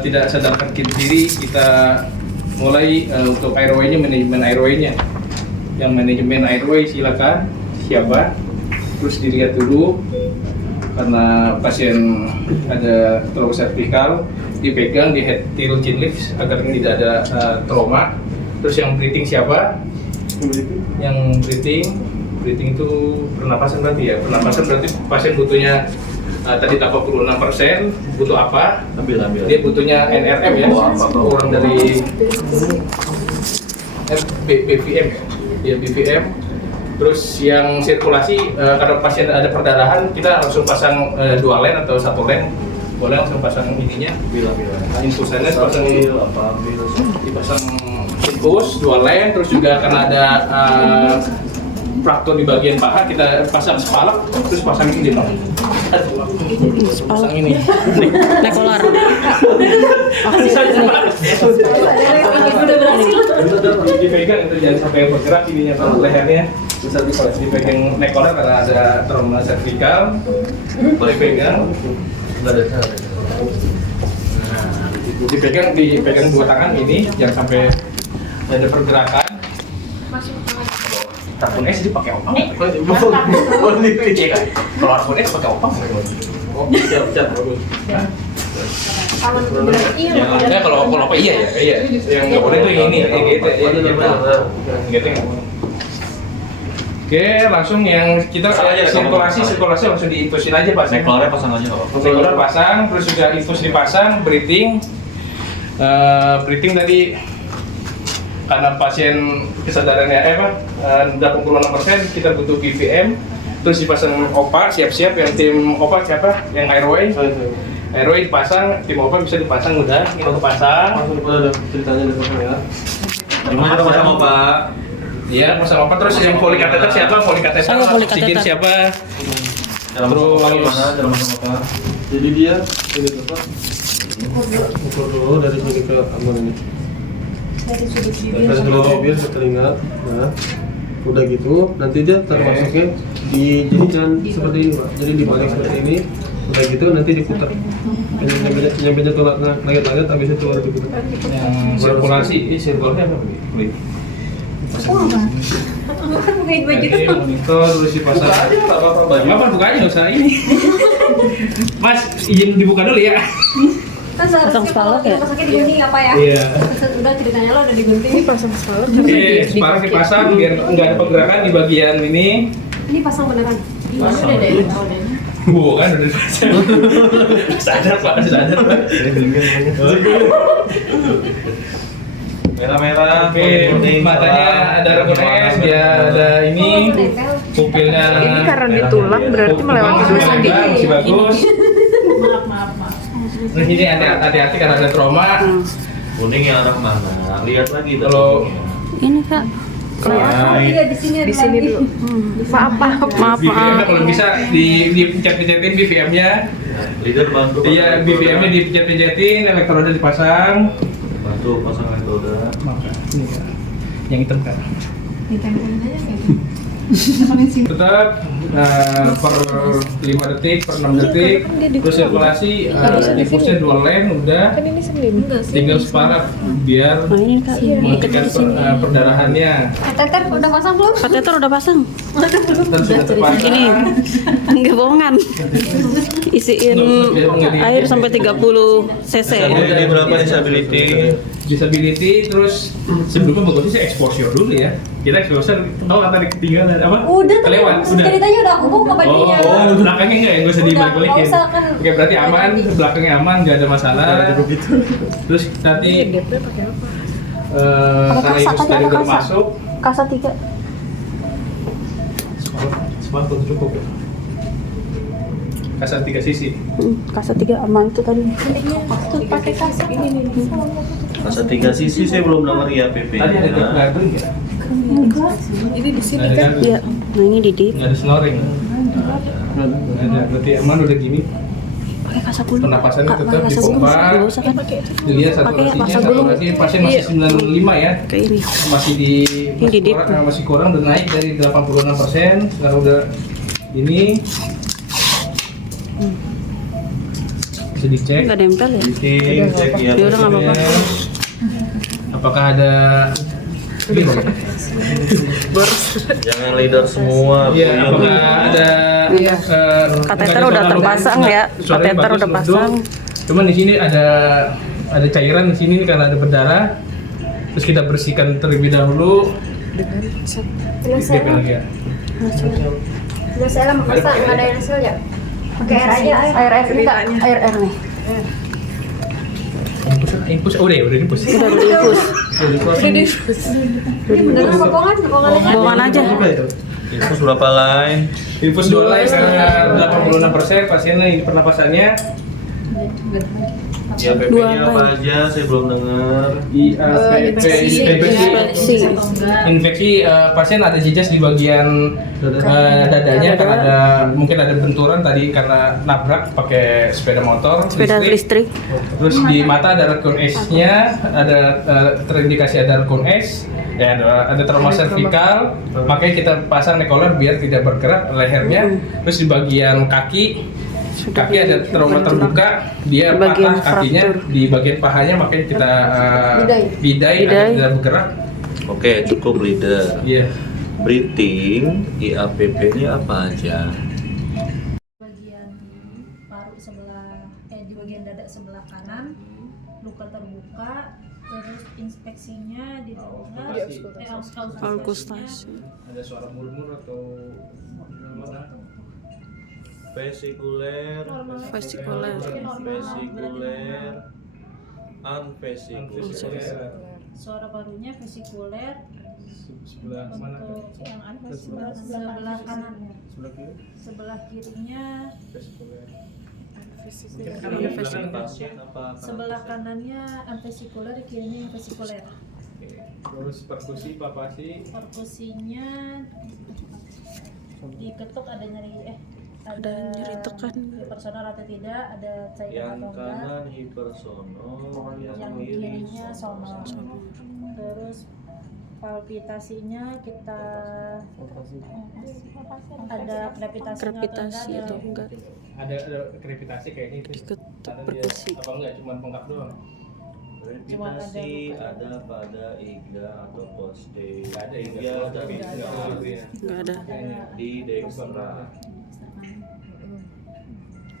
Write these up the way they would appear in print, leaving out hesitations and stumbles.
tidak sadarkan diri, kita mulai untuk airway-nya, manajemen airway-nya. Yang manajemen airway silakan, siapa? Terus dilihat dulu, karena pasien ada trauma servikal, dipegang di head till chin lift agar tidak ada trauma. Terus yang breathing siapa? Yang breathing itu pernapasan berarti ya. Pernapasan berarti pasien butuhnya tadi 86%, butuh apa? Ambil. Dia butuhnya NRM ya, kurang dari BVM ya, BVM. Terus yang sirkulasi, karena pasien ada perdarahan, kita langsung pasang 2 len atau 1 len. Boleh langsung pasang ininya. Infusannya dipasang infus 2 len, terus juga karena ada fraktur di bagian paha, kita pasang spalak, terus pasang ini Pak. Pasang ini. Nekolar. Udah berhasil. Dipegang itu jangan sampai bergerak ininya Pak, lehernya. Bisa dipegang nekolar karena ada trauma servikal. Boleh pegang. Enggak ada cara. Nah, dipegang 2 tangan ini, jangan sampai ada pergerakan. Tarpun S dipakai opang. Kalau tarpun S pakai opang. Oh, siap bagus. Ya kalau apa iya. Yang nggak boleh tuh yang ini gitu. Oke, langsung yang kita sirkulasi langsung diinfusin aja Pak. Nekolarnya pasang aja Pak. Nekolar pasang, terus juga infus dipasang, breathing tadi karena pasien kesadarannya 86%, kita butuh BVM, terus dipasang OPA, siap-siap yang tim OPA siapa? Yang airway dipasang, tim OPA bisa dipasang udah, kita pasang. Langsung ada ceritanya di sana ya. Gimana kita pasang Pak? Iya, pasang OPA, terus yang polikateter siapa? Polikateter, oksigen siapa? Terus gimana? Cara masang apa? Jadi dia ini apa? Ukur dulu dari sini ke ambon ini. Dari sudut bibir ke telinga. Nah, udah gitu, nanti dia termasuknya jadi jangan seperti ini Pak. Jadi dibalik seperti ini. Udah gitu nanti diputar. Nyampe tuh langet-langet, habis itu baru diputar. Yang sirkulasi, sirkulasi apa? Bukain baju tuh. Monitor terus dipasang. Apa bukanya nggak usah ini. Mas, izin dibuka dulu ya. Kan seharusnya kalau kita pasangnya digunting apa ya? Iya. Udah ceritanya lo udah digunting. Ini pasang spalak. Oke, sekarang dipasang biar nggak ada pergerakan di bagian ini. Ini pasang beneran. Pasang. Udah deh, tahu deh. Bukan udah dipasang. Sadar Pak. Merah-merah. Oke, matanya ada rekones, dia ada ini. Pupilnya. Ini karena di tulang berarti melewati dua sendi. Masih bagus. Maaf. Terus ini hati-hati karena ada trauma. Kuning yang arah mana? Lihat lagi Kalau Ini Kak. Iya di sini dulu. Maaf. BVM-nya kalau bisa dipencet-pencetin BVM-nya. leader bantu. Iya, BVM-nya dipencet-pencetin, elektroda dipasang. Bantu pasang elektroda. Ini ya, yang hitam kan. ditempelin aja kayak Tetap per 5 detik, per 6 detik, terus sirkulasi infusnya 2 len udah, Kan ini slim. tinggal separat biar menghentikan perdarahannya. Kateter udah pasang belum? Kateter udah pasang. Dan sudah terpasang. Ini enggak bohongan. Isiin air sampai 30 cc. Jadi berapa disability? Disability, terus sebelumnya bagusnya sih exposure dulu ya. Kita exposure, tahu tadi ketinggalan apa? Udah tuh, Kelewat, udah. ceritanya udah aku buka bajunya. Oh, belakangnya enggak ya, nggak usah Udah, dibalik-balikin. nggak usah, kan. Oke, berarti aman, belakangnya aman, nggak ada masalah. Terus nanti karena itu tadi udah masuk, Kasa 3. semakin cukup ya. Kasar 3 sisi. Kasa 3 aman itu tadi. Tuh pakai kaset ini. Masa 3 sisi saya belum dengar ya PP. Tadi ada garden nggak? Ini di sini Nggak ada kan. garden. Iya. Nah ini Didi. Nggak ada snoring. Nggak ada. Berarti aman udah gini. Pakai kasa dulu. Pernapasannya tetap Pakai kasa dulu. dipompa. Nggak usah kan? Dilihat saturasi pasien masih 95 ya. Kayak ini. Masih Didit. masih kurang dan naik dari 86%. Sekarang udah ini. bisa dicek. Nggak nempel ya? Fitting, cek ya. Ya udah, nggak apa-apa. Apakah ada Jangan leader semua. Iya, Bu. apakah ada Iya. Kateter udah terpasang ya. Suaranya Kateter bagus, udah pasang. merdu. Cuman di sini ada cairan di sini nih karena ada berdarah. Terus kita bersihkan terlebih dahulu. Dip lagi ya. Udah saya lama masa nggak ada hasil ya? Pakai air aja, Air ini Kak, air nih. Infus, udah infus. Udah diinfus. Ini beneran bohongan aja. Bohongan aja. Itu berapa line? Infus 2 line karena 86% pasiennya ini pernapasannya. Ya PP-nya apa aja? Saya belum dengar. Infeksi pasien ada jejak di bagian dadanya karena mungkin ada benturan tadi karena nabrak pakai sepeda motor Sepeda listrik. Terus di mata ada raccoon S-nya, ada terindikasi ada raccoon S, ya ada trauma servikal, makanya kita pasang nekoler biar tidak bergerak lehernya. Terus di bagian kaki ada trauma terbuka, dia Bagian patah kakinya, fraktur. di bagian pahanya makanya kita bidai agar tidak bergerak. Oke, cukup leader. Iya. Breathing, IAPP-nya apa aja? Bagian paru sebelah, di bagian dada sebelah kanan, luka terbuka, terus inspeksinya di Auskultasi. Ada suara murmur atau gimana? Vesikuler, Vesikuler. unvesikuler. suara parunya vesikuler Sebelah mana? untuk yang sebelah kanan, sebelah kirinya Kanannya Belakang pasien apa? sebelah kanannya anvesikuler, kirinya vesikuler. Terus perkusi, papasi. Perkusinya diketuk ada nyeri Ada nyeri tekan. personal atau tidak, ada cairan Yang atau enggak, kanan hipersonal, yang kiri kirinya sonor. Terus palpitasinya kita ada Krepitasi atau enggak? Ada krepitasi kayaknya itu. Ikut Karena dia- perkusi. Apa enggak cuma bengkak doang? Gravitasi ada pada iga atau poste. Enggak ada Iga iga ada tapi enggak ada ya. Enggak ada. di dextra.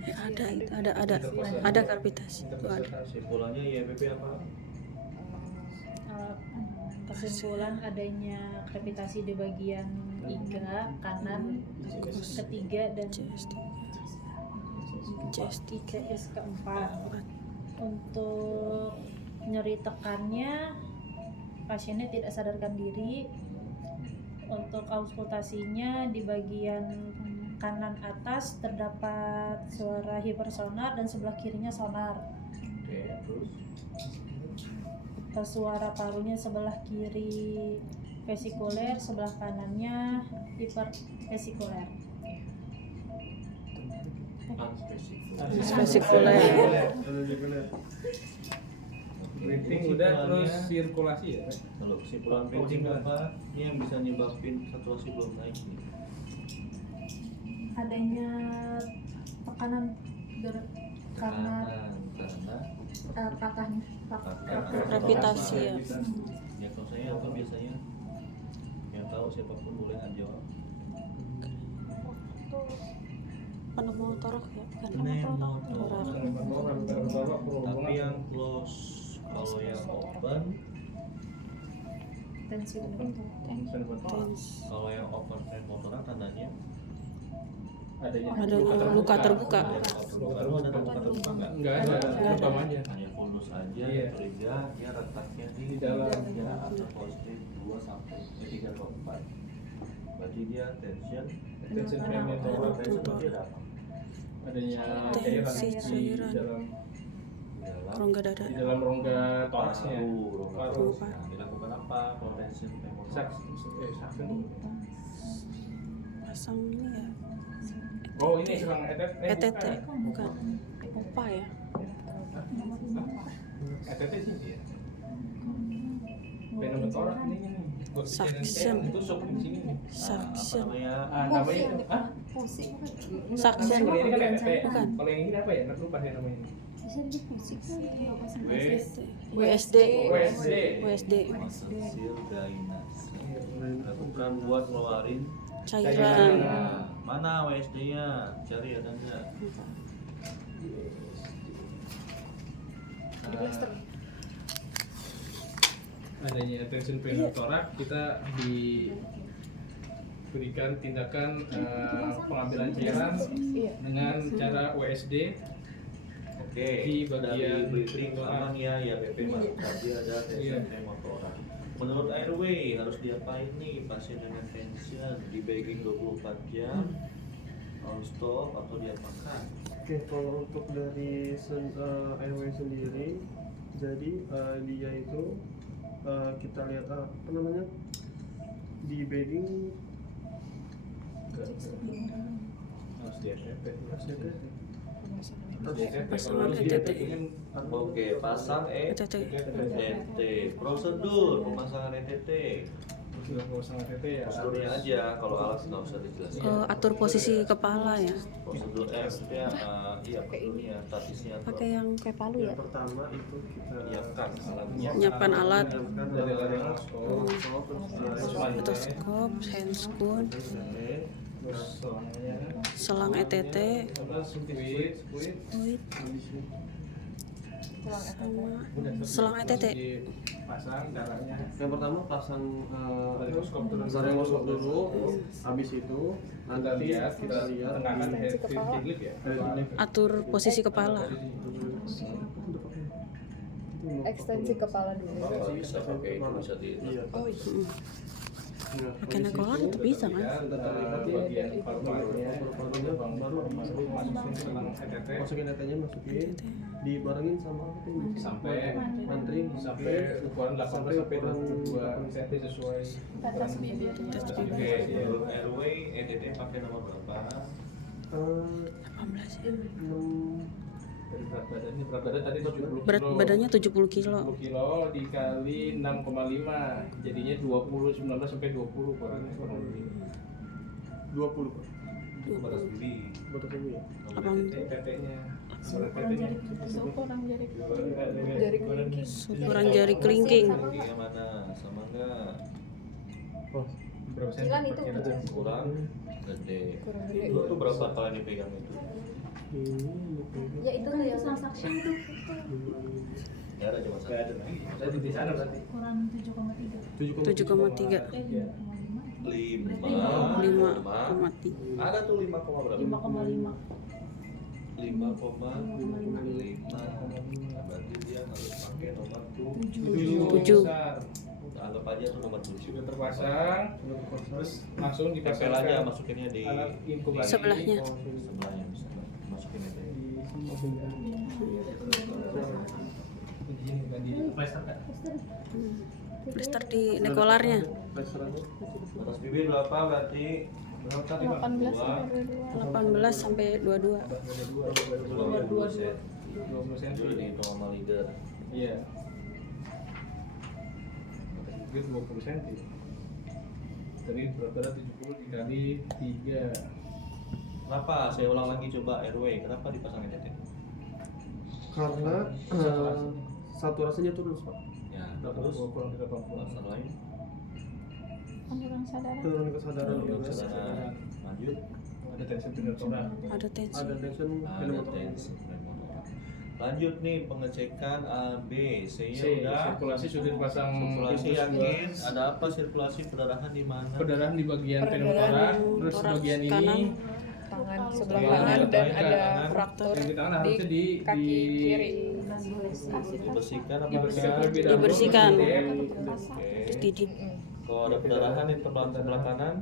Ya, ada krepitasi. Itu ada. Kesimpulannya IAPP apa? kesimpulan adanya krepitasi di bagian iga kanan, ketiga dan ICS keempat. Untuk nyeri tekannya pasiennya tidak sadarkan diri. Untuk auskultasinya di bagian kanan atas terdapat suara hipersonar dan sebelah kirinya sonar. Oke, terus Suara parunya sebelah kiri vesikuler, sebelah kanannya hipervesikuler. unspesifik. Breathing udah, terus sirkulasi ya. Kalau kesimpulan breathing apa? Ini yang bisa nyebabin saturasi belum naik nih. Adanya tekanan karena patahnya. Krepitasi ya. Ya kalau saya apa biasanya? Yang tahu siapapun boleh jawab. Pneumotoraks ya, bukan Pneumotoraks. pneumotoraks. Tapi yang close, kalau yang open, Tensi kalau yang open pneumotoraks tandanya Ada luka terbuka. Luka terbuka enggak? Enggak ada luka aja. Hanya fulus aja, Iya. curiga dia retaknya di dalam. atau positif 2 sampai 3 ke 4. Berarti dia tension. Tension pneumotoraks. Tension berarti ada apa? Adanya Tensi cairan cairan. Rongga dada. di dalam rongga toraksnya. Paru. Nah, dilakukan apa? Kalau tension pneumotoraks. Suction. Pasang ini ya. Oh ini selang ETT bukan. Apa ya? ETT sih dia. Pneumotoraks ini. Suction. Tusuk di sini nih. Suction. Namanya Namanya itu, Pusing kan? Saksen. Kalau ini kan ETT. Bukan. Kalau yang ini apa ya? Aku lupa ya namanya. Bisa jadi pusing kan? Kalau pas WSD. WSD. Hasil drainase. Bukan buat ngeluarin. Cairan. Nah, mana WSD-nya? Cari ada nggak? Adanya tension pneumotorak, kita diberikan tindakan pengambilan cairan dengan cara WSD. Oke, Di bagian dari briefing pneumotorak. aman ya BP masuk tadi ada tension pneumotorak. Menurut airway harus diapain nih pasien dengan tension di bagging 24 jam, on stop atau diapakan? Oke, kalau untuk dari airway sendiri, jadi dia itu kita lihat apa namanya di bedding Harus di ETT. Pasangan ETT. Oke, pasang ETT. ETT. Prosedur pemasangan ETT. Sudah pemasangan ETT ya. Prosedurnya aja, kalau alat nggak usah dijelasin. Atur posisi kepala ya. Prosedur maksudnya iya prosedurnya, statisnya atau Pakai yang kayak palu ya. yang pertama itu kita menyiapkan alatnya. Nyiapkan alat. menyiapkan Dari alat laryngoscope, Stetoskop, handscoon, terus selangnya, selang ETT, sama squid, fluid, sama selang ETT. dipasang darahnya. yang pertama pasang Laryngoscope dulu. laryngoscope dulu, habis itu Kita lihat tengahkan head clip ya. Atur posisi kepala. ekstensi kepala dulu. Kalau bisa pakai itu bisa di. Iya. Oh iya. Nah, Pakai nekolar itu bisa kan? Sudah terlihat di bagian paru-parunya, baru masukin selang ETT masukin datanya, masukin, dibarengin sama apa tuh? sampai Mantring sampai ukuran 18 sampai 22 cm sesuai Tes bibir. Menurut airway ETT pakai nomor berapa? 18 ya. dari berat badan tadi 70 Berat kilo. badannya 70 kilo. 70 kilo dikali 6,5 jadinya 20, 19 sampai 20 kurang lebih. 20 Pak. Itu batas diri. Batas ini ya. Abang TT-nya. ukuran jari kelingking. Kelingkingnya mana? Sama enggak? Oh, Berapa senti? Kecilan itu perkiraan? Kurang gede. Kurang gede. Itu tuh berapa kali dipegang itu? ini Ya itu tuh yang transaksi itu. Ya ada cuma satu. Nggak ada lagi. Tadi di sana berarti. Ukuran 7,3. 7,3. 5,3. 5,3. Ada tuh 5, berapa? 5,5. 5,5. Berarti dia harus pakai nomor 7. Besar. Anggap aja tuh nomor 7. Sudah terpasang, terus langsung Tempel dipasang aja masukinnya di alat inkubasi. Sebelahnya. sebelahnya bisa masukin aja. Plester di nekolarnya. Restorannya Batas bibir berapa berarti? 18 sampai 18 sampai 22. 20 cm. 20 cm. Jadi itu sama leader. Iya. Itu 20 cm. Tadi berat badan 70 dikali 3. Kenapa? Saya ulang lagi coba airway. Kenapa dipasang ETT? karena saturasinya turun Pak. Ya, 80 terus kurang 80. alasan lain. Penurunan kesadaran. Penurunan kesadaran juga. Kesadaran. Lanjut. Ada tension pneumotorak. Ada tensi. Ada tension Ada pneumotorak. tensi pneumotorak. Lanjut nih pengecekan A, B, C-nya C, udah. sirkulasi sudah dipasang. Sirkulasi yakin. Ada apa sirkulasi perdarahan di mana? Perdarahan di bagian Perdarahan pneumotorak, terus toraks bagian kanan. ini tangan sebelah Iya, kanan dan kanan. ada fraktur yang di tangan di harusnya di kaki kiri. Dibersihkan apa dibersihkan enggak? terlebih dahulu. Dibersihkan. Oke. Didik. Kalau ada perdarahan di sebelah kanan,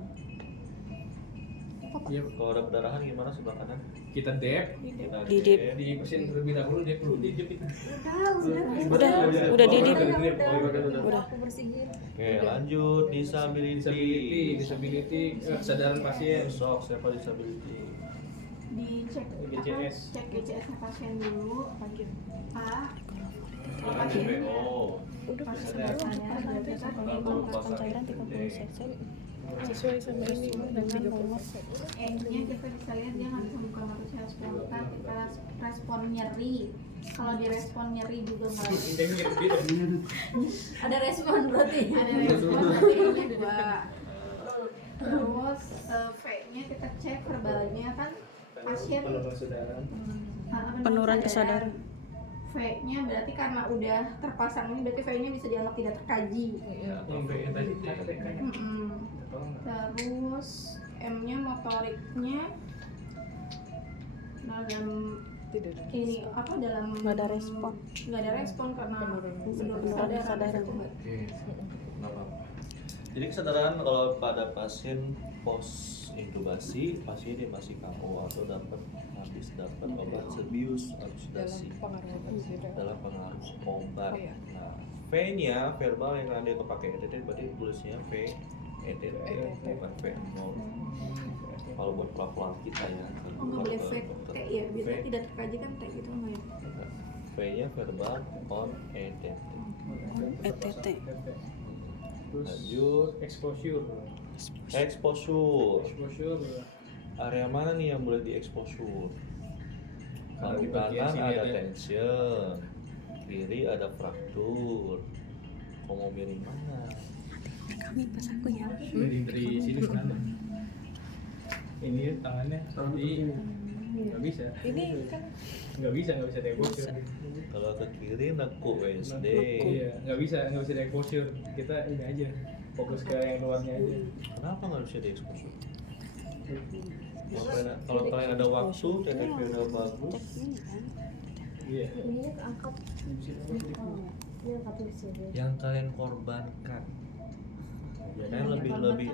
Iya, kalau ada perdarahan gimana sebelah kanan? kita dep, Kita Didip. dip. dibersihin terlebih dahulu, dep dulu, didip kita. Udah didip. Udah aku bersihin. Oke, lanjut disability. Disability, kesadaran pasien. Besok siapa disability? Dicek GCS. cek GCS-nya pasien dulu. Pak, PO. Udah pasien sebelum rasanya nanti diabetes kalau Kalau memasukkan pasang cairan itu 30 gede. cc Sesuai sama ini dan 30. E-nya kita bisa lihat dia nggak bisa buka mata secara spontan, kita respon nyeri. Kalau direspon nyeri juga nggak Ada respon berarti. ada respon, berarti E-nya 2. Terus V-nya kita cek verbalnya kan pasien Penurunan kesadaran. V-nya berarti karena udah terpasang ini berarti V-nya bisa dianggap tidak terkaji. Yang kayak tadi Terus M-nya motoriknya dalam ini apa dalam Nggak ada respon. nggak ada respon karena Penurunan kesadaran. kesadaran. Oke, nggak apa-apa. Jadi kesadaran kalau pada pasien pos intubasi, pasti dia masih KO atau habis dapat obat sebius elucidasi dalam pengaruh obat. Nah, V-nya verbal yang ada kepake ETT berarti tulisnya V ETT bukan V0. Kalau buat pelan kita ya. Oh nggak boleh V T ya, biasanya tidak terkaji kan T gitu nggak ya? V-nya verbal on ETT. ETT. Terus Lanjut, exposure. exposure. Area mana nih yang boleh di-exposure? Kalau Di di bagian kanan sini ada ada. tension, kiri ada fraktur. Kau mau miring mana? Kami pas aku ya. Dari sini ke sana. Ini tangannya di nggak bisa. Ini kan Nggak bisa exposure. Kalau ke kiri nekuk WSD. Iya, nggak bisa exposure. Kita ini aja fokus ke yang luarnya aja. Kenapa nggak bisa di-exposure? Kalau kalian ada waktu, TTP udah bagus. ini kan. Iya. Ini angkat. Ini angkat di sini. Yang kalian korbankan, kalian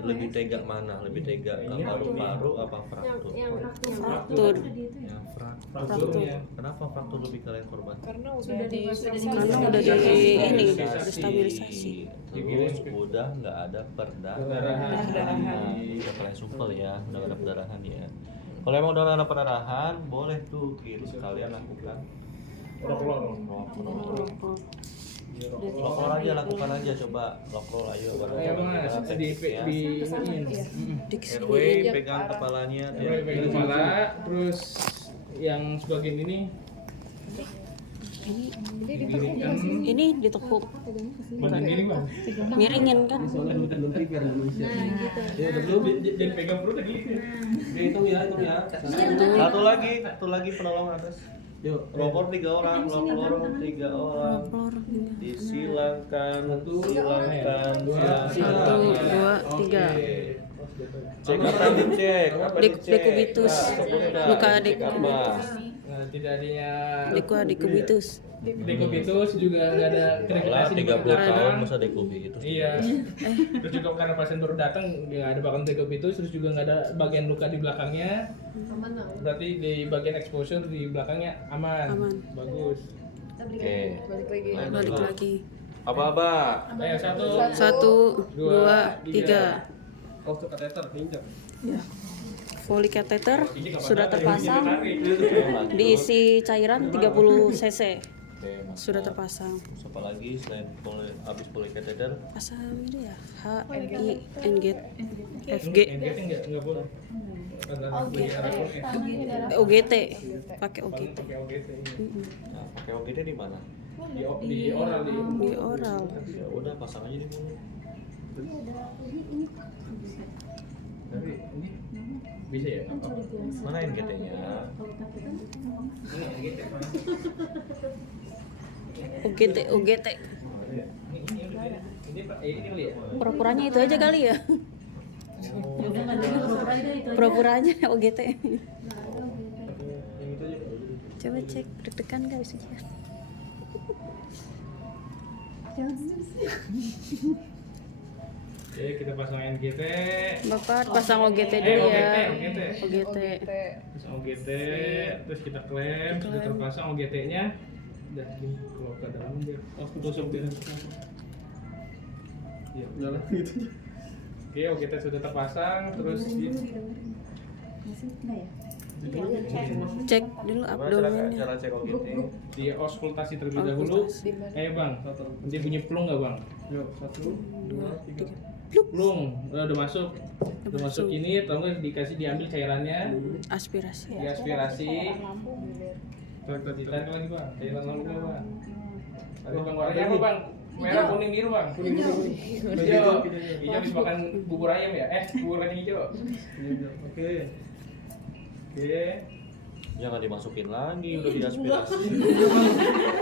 lebih tega mana? Lebih tega ke paru-paru apa fraktur? Yang Fraktur. Yang fraktur. Frakturnya. Kenapa fraktur lebih kalian korban? Karena Sudah di Karena udah di ini udah stabilisasi. Terus udah nggak ada perdarahan. Udah kalian supel ya, udah nggak ada perdarahan ya. Kalau emang udah nggak ada perdarahan, boleh tuh kiri sekalian lakukan. Roll. Lock roll aja, lakukan aja, coba lock roll ayo. Kayak mana? Di ya. Diksi. Airway pegang kepalanya, Pegang kepala, terus yang sebagian ini dipilihkan Ini ditekuk. bagian gini bang. Miringin kan. Ya dulu jangan pegang perut lagi. Hitung ya. Satu lagi penolong atas. Yuk, Rokor 3 orang, pelor 3 orang. Pelor. Disilangkan, Satu, silangkan, Satu, dua, tiga. Cek apa dicek? Apa dicek? Dekubitus. Nah, Luka cek apa? Nah, tidak adanya Dekubitus. dekubitus juga nggak ada Lah kreasi di 30 tahun belakang. masa dekubitus. Iya. Terus juga karena pasien baru datang nggak ada bakal dekubitus, terus juga nggak ada bagian luka di belakangnya. Berarti di bagian exposure di belakangnya aman. Aman. Bagus. Oke. Balik lagi. Apa? Ayo satu. 1, 2, 3. waktu kateter pinjam. Foli kateter sudah terpasang. Tarik. Diisi cairan 30 cc. Oke, mantap. Sudah terpasang. Terus apa lagi selain habis polycatheter? Pasang ini ya. H, I, N, G, F, G, Enggak boleh. Karena lagi arah OGT. Pakai OGT. pakai OGT. Nah, pakai OGD di mana? Di oral di Di oral. Ya udah pasang aja di mulut. Tapi ini bisa ya? Apa? Mana NGT-nya? OGT, OGT. Ini Pak, ini kali ya? Pura-puranya itu aja kali ya. Pura-puranya OGT. Yang itu aja. Coba cek deg-degan nggak bisa. Oke, kita pasang NGT. Bapak pasang OGT dulu ya. OGT. OGT. Pasang OGT, terus kita klaim, sudah terpasang OGT-nya. Udah ini kalau ke dalam dia. Oh, tusuk dia. Iya, Udah lah gitu aja. Oke, OGT sudah terpasang, terus di Cek dulu Gimana abdomennya. cara cek OGT? di auskultasi terlebih dahulu. Auskultasi. Bang, nanti bunyi plung nggak bang? Yuk, 1, 2, 3. Belum, udah masuk. Udah masuk ini, tau nggak dikasih diambil cairannya, Aspirasi. diaspirasi. Ditarik lagi bang, cairan lambungnya bang. Tadi bang warnanya apa bang? Merah, kuning, biru bang. Hijau. Hijau habis makan bubur ayam ya? Bubur kacang hijau. Oke. Oke. Jangan dimasukin lagi, udah diaspirasi.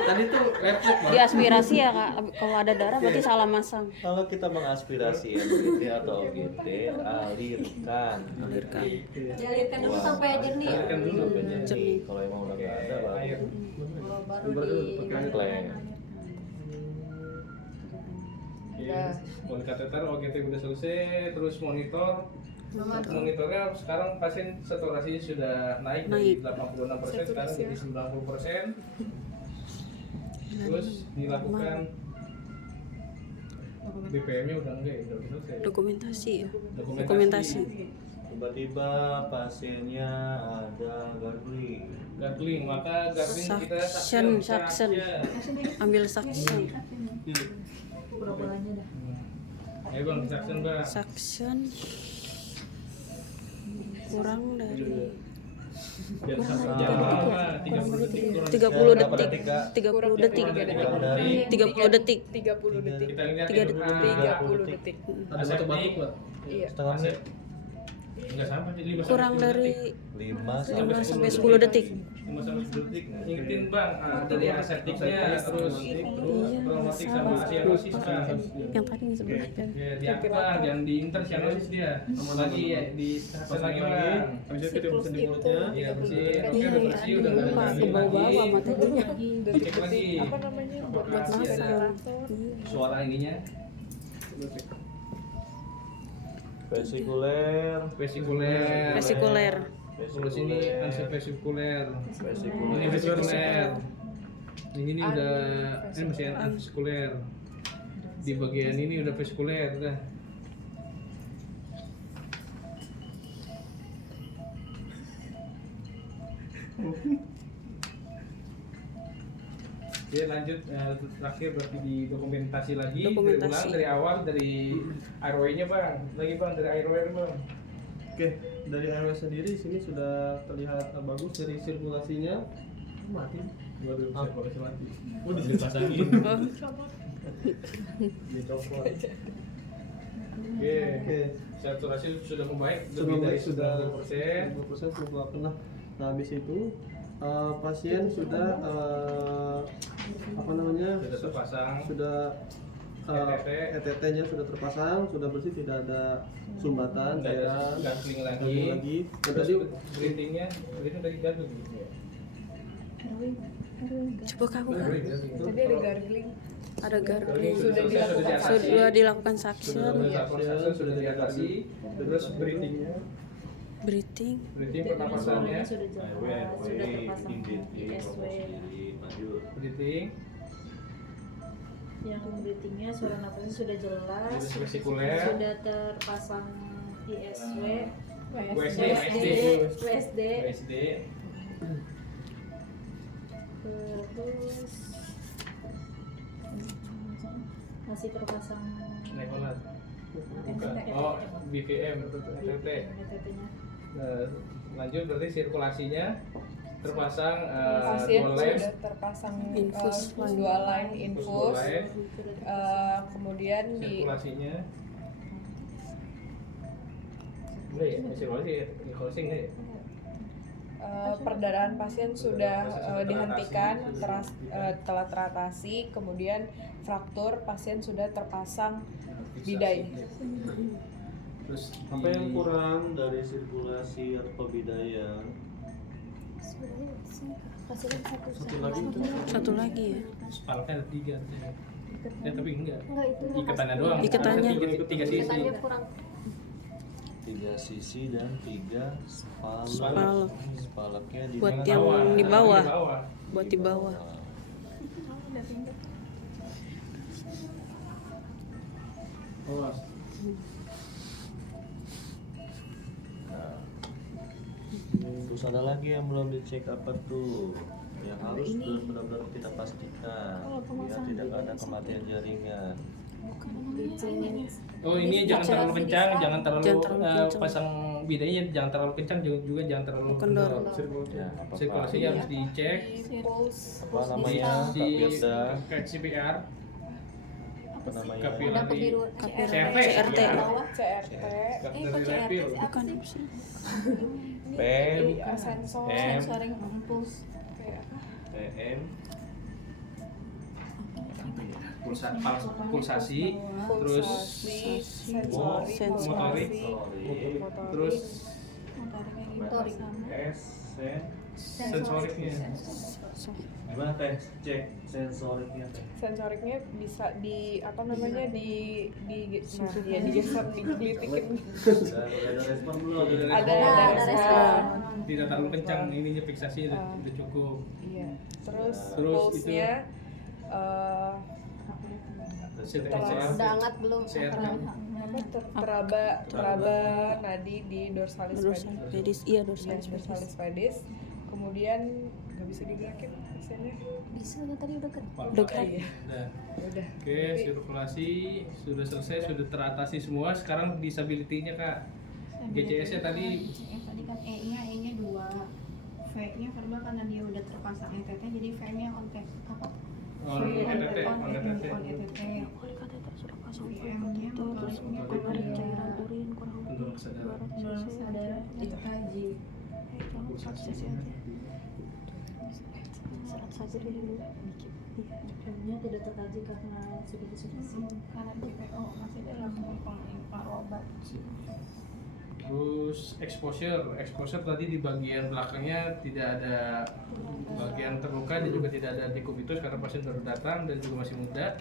Tadi tuh refleks bang. Diaspirasi ya kak. Kalau ada darah berarti salah masang. Kalau kita mengaspirasi NGT atau OGT, alirkan. Dialirkan dulu sampai jernih. Alirkan dulu sampai jernih. Kalau emang udah nggak ada, Air. baru klaim. Oke. Monitor kateter, OGT udah selesai, terus monitor. Monitornya sekarang pasien saturasinya sudah naik dari 86% sekarang jadi 90%. Terus dilakukan BPM-nya udah enggak ya, udah selesai. Dokumentasi ya. Dokumentasi. Tiba-tiba pasiennya ada gargling. Gargling, maka gargling kita Suction. Ambil suction. Pura-puranya dah. Ayo bang, suction bang. Suction kurang dari Jangan sampai lama, 30 detik kurang. 30 detik. 30 detik. Kurang dari 30 detik. 30 detik. Kita lihat 30 detik. Ada batuk-batuk nggak? Iya. setengah menit. Enggak sampai, jadi 5 Kurang dari 5 5 sampai sampai 10 detik. 5 sampai 10 detik. Ingetin bang, dari aseptiknya terus traumatik sama cyanosis bang. Yang tadi yang sebelah kan. Ya, diangkat bang, jangan diinter cyanosis dia. Lagi ya, di lagi bang. Habis itu kita bersihin di mulutnya. Iya bersih, oke Iya, udah bersih, udah nggak ada Pak, lagi. ke bawah-bawah matanya. Dicek lagi. Apa namanya? Buat Apakah masih ada ventilator. suara ininya? vesikuler. Vesikuler. Terus ini antivesikuler. Ini vesikuler. Ini udah masih antivesikuler. Di bagian ini udah vesikuler udah. Oke lanjut terakhir berarti di dokumentasi lagi. Dokumentasi. Diulang dari awal dari airway-nya bang. Lagi bang dari airway bang. Oke, dari airway sendiri sini sudah terlihat bagus dari sirkulasinya. Mati. Gua udah sirkulasi lagi. Udah Dipasangin. dicopot. Oke. Saturasi sudah membaik lebih dari 90%. 90% sudah pernah. Nah, habis itu pasien sudah apa namanya? Sudah terpasang. Sudah ETT-nya sudah terpasang, sudah bersih, tidak ada sumbatan, Nggak ada cairan, gargling gargling lagi. Dan Terus tadi breathing-nya dari gargling. Coba kamu kan. Tadi ada gargling. Ada gargling. Sudah dilakukan Sudah dilakukan suction, Sudah diatasi. Terus breathing-nya, breathing. breathing pernapasannya, Sudah jelas, sudah terpasang ISW. breathing, Yang breathingnya suara napasnya sudah jelas, terus vesikuler, sudah terpasang ISW, WSD, WSD, WSD, terus masih terpasang nekolat. Bukan. Oh, BVM, NTT. NTT-nya. Lanjut berarti sirkulasinya terpasang Pasien dua lem, sudah terpasang Infus line. 2 line terus infus. dua lem, Kemudian di sirkulasinya. Enggak ya, sirkulasi di closing enggak ya? perdarahan pasien sudah dihentikan, telah teratasi, kemudian fraktur pasien sudah terpasang bidai. Terus Apa yang kurang dari sirkulasi atau pembidaian? satu lagi itu Satu lagi ya. spalnya ada 3 tapi enggak. Enggak itu Ikatannya doang. Ikatannya. Tiga sisi. ikatannya kurang. 3 sisi dan 3 spalak. Spalak. Spalaknya di Buat mana? yang di bawah. Buat di bawah. Awas. Terus ada lagi yang belum dicek apa tuh? Yang harus benar-benar kita pastikan biar tidak ada kematian jaringan. Oh ini jangan terlalu kencang, jangan terlalu, Jangan terlalu kencang. pasang bidanya jangan terlalu kencang, juga jangan terlalu Kendor. Ya, apa-apa. Sirkulasinya harus dicek Di pulse Apa namanya? di Kapirda, CPR. apa namanya? Kapirda. Dapat biru CRT. CRT. CRT, kok CRT sih apa Bukan sih? apa sih? PM, sensor, M. Sensoring impuls. kayak apa? PM, Pulsasi, terus Pulsasi, sensorik, Sensorik. motorik, terus Motorik. S, sensoriknya. gimana teh? Cek sensoriknya teh. sensoriknya bisa di apa namanya digeser, digelitikin. Ada respon belum? Ada ada respon. Tidak terlalu kencang, ininya fiksasi udah cukup. Iya. Terus Terus pulse-nya Udah hangat belum? CRT. teraba nadi di dorsalis Dorsal pedis. pedis, iya Ya, dorsalis pedis. dorsalis pedis. Kemudian nggak bisa digerakin biasanya. Bisa kan tadi udah kan? Udah gerak. Udah. Udah. Oke, sirkulasi sudah selesai, sudah teratasi semua. Sekarang disability-nya Kak. GCS-nya tadi GCS tadi kan E-nya 2, V-nya verbal karena dia udah terpasang ETT, jadi V-nya on test apa? on ETT, on ETT. On ETT. Oleh kateter sudah pasang VM-nya, motoriknya, kemarin cairan urin kurang Untuk lebih kesadaran. 200 menurut cc. saudara dikaji. Jangan 100 cc aja. 100 saja dulu. Filmnya tidak terkaji karena sudah disubsidi. Karena DPO masih dalam pengimpar obat. Terus exposure tadi di bagian belakangnya tidak ada bagian terluka dan juga tidak ada dekubitus karena pasien baru datang dan juga masih muda.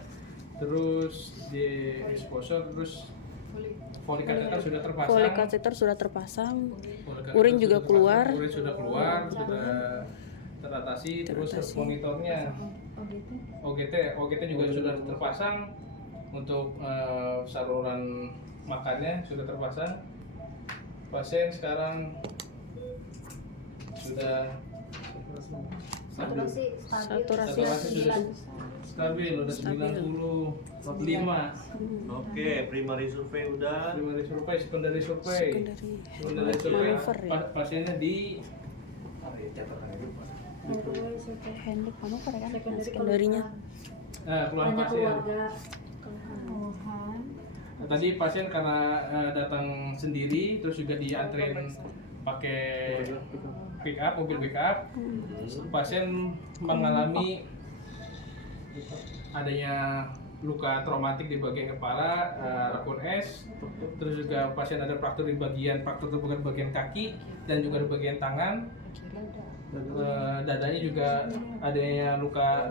Terus di exposure terus Folic catheter sudah terpasang. Folic catheter sudah terpasang. Folic catheter Urin sudah juga terpasang, keluar. Urin sudah keluar, sudah teratasi. Terus Teratasi. monitornya OGT juga sudah terpasang. Untuk saluran makannya sudah terpasang. Pasien sekarang sudah Saturasi Saturasi sudah stabil, udah 95. Oke, primary survey udah. Primary survey, secondary survey. Secondary survey. Manuver ya? Pasiennya di Handek manuver kan? Sekunderinya. keluhan pasien. keluhan. Nah, tadi pasien karena datang sendiri, terus juga diantrin pakai pick up, mobil pick up. Pasien mengalami adanya luka traumatik di bagian kepala, rakun S. Terus juga pasien ada fraktur di bagian terbuka di bagian kaki dan juga di bagian tangan. Dadanya juga adanya luka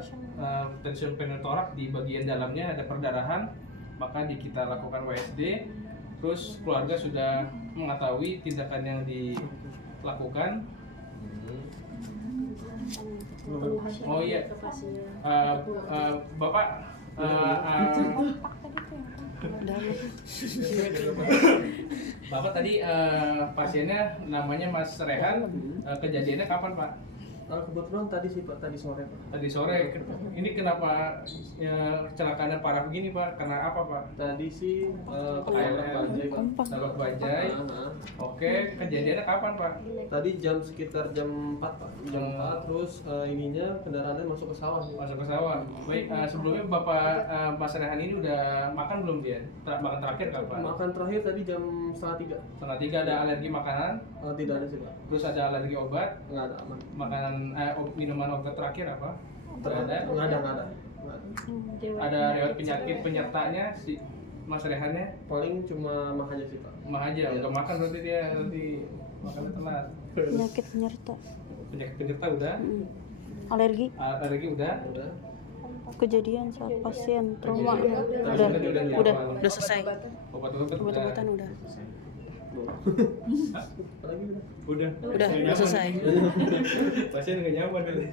tension pneumotorak di bagian dalamnya, ada perdarahan. Maka kita lakukan WSD. Terus keluarga sudah mengetahui tindakan yang dilakukan. Oh iya, Bapak, Bapak tadi pasiennya namanya Mas Rehan, kejadiannya kapan Pak? Kebetulan tadi sih Pak, tadi sore Pak. Tadi sore. Ini kenapa kecelakaannya parah begini Pak? Karena apa Pak? Tadi sih KLR. bajai Pak. Tabrak bajai. Oke, kejadiannya kapan Pak? Tadi sekitar jam 4 Pak. Jam 4 terus ininya kendaraannya masuk ke sawah. Masuk ke sawah. Baik, sebelumnya Bapak Mas Rehan ini udah makan belum dia? Makan terakhir kapan? Makan terakhir tadi jam 2:30. 2:30 ada alergi makanan, Tidak ada sih Pak. terus ada alergi obat, Nggak ada aman. makanan minuman obat terakhir apa? Nggak ada. Nggak ada. Ada riwayat penyakit penyertanya si Mas Rehannya? Paling cuma mah aja sih Pak. Mah aja, udah makan berarti dia nanti makannya telat. Penyakit penyerta. Penyakit penyerta udah, Alergi. alergi udah. Udah. Kejadian saat pasien trauma. Udah selesai. Obat-obatan udah. Apalagi Udah. Udah selesai. Pasien nggak nyaman dulu.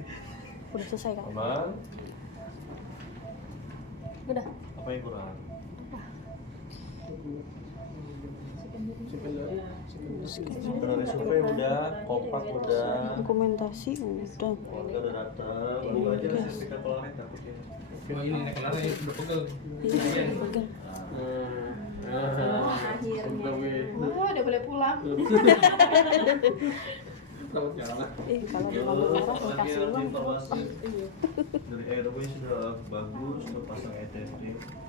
Udah selesai Kak. Aman. Udah. Apa yang kurang? Secondary Dari survei udah, kompak udah, Dokumentasi udah. keluarga udah datang. Lu aja lah sertifikat kolonet dapet ini. Oh ini nih kelar ya udah pegel. Iya, pegang. Wah, udah boleh pulang. Takut jalan. Kalau Ya, mau merah lagi kasih ada uang. informasi dari RW sudah bagus untuk pasang ETT.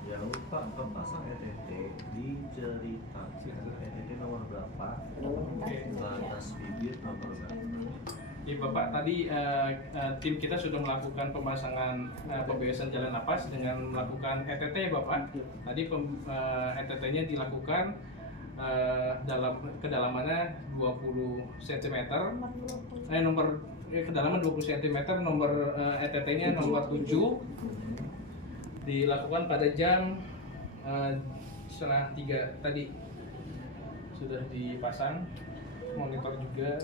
Jangan lupa pasang ETT diceritakan ETT nomor berapa, batas bibit nomor berapa. Ya Bapak, tadi tim kita sudah melakukan pemasangan pembebasan jalan napas dengan melakukan ETT ya Bapak. Tadi ETT-nya dilakukan dalam kedalamannya 20 cm. Kedalaman 20 cm, nomor ETT-nya nomor 7. Dilakukan pada jam 2:30 tadi. Sudah dipasang monitor juga,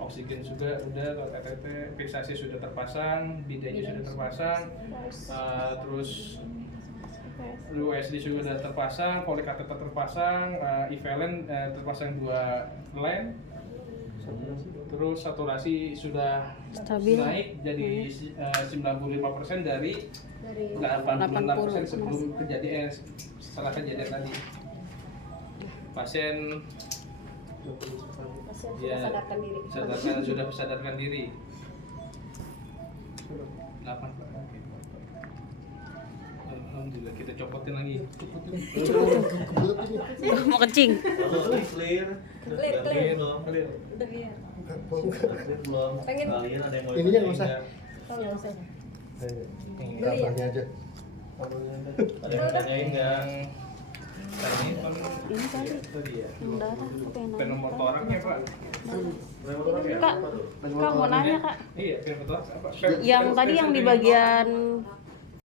oksigen sudah udah, ETT, fiksasi sudah terpasang, bidanya sudah terpasang, terus USD sudah terpasang, polikateter terpasang, eValen terpasang 2 lem, terus saturasi sudah Stabil. naik jadi 95% dari 86% sebelum kejadian, setelah kejadian tadi. Pasien Pasien ya, sudah sadarkan diri. sudah sadarkan diri. 8 Pak. Oke. Alhamdulillah, kita copotin lagi. Mau kencing. Kalau ini clear, Clear. belum? Clear. Udah ya. Clear belum? Pengen- Kalian ada yang mau Ininya nggak usah. Oh, nggak usah. Kabarnya aja. Ada yang tanyain nggak? Tadi Ini tadi ya. yang darah apa yang nanya? Nomor toraknya Pak. Kak, Kak mau nanya Kak. Iya, nomor torak apa? Yang tadi yang di bagian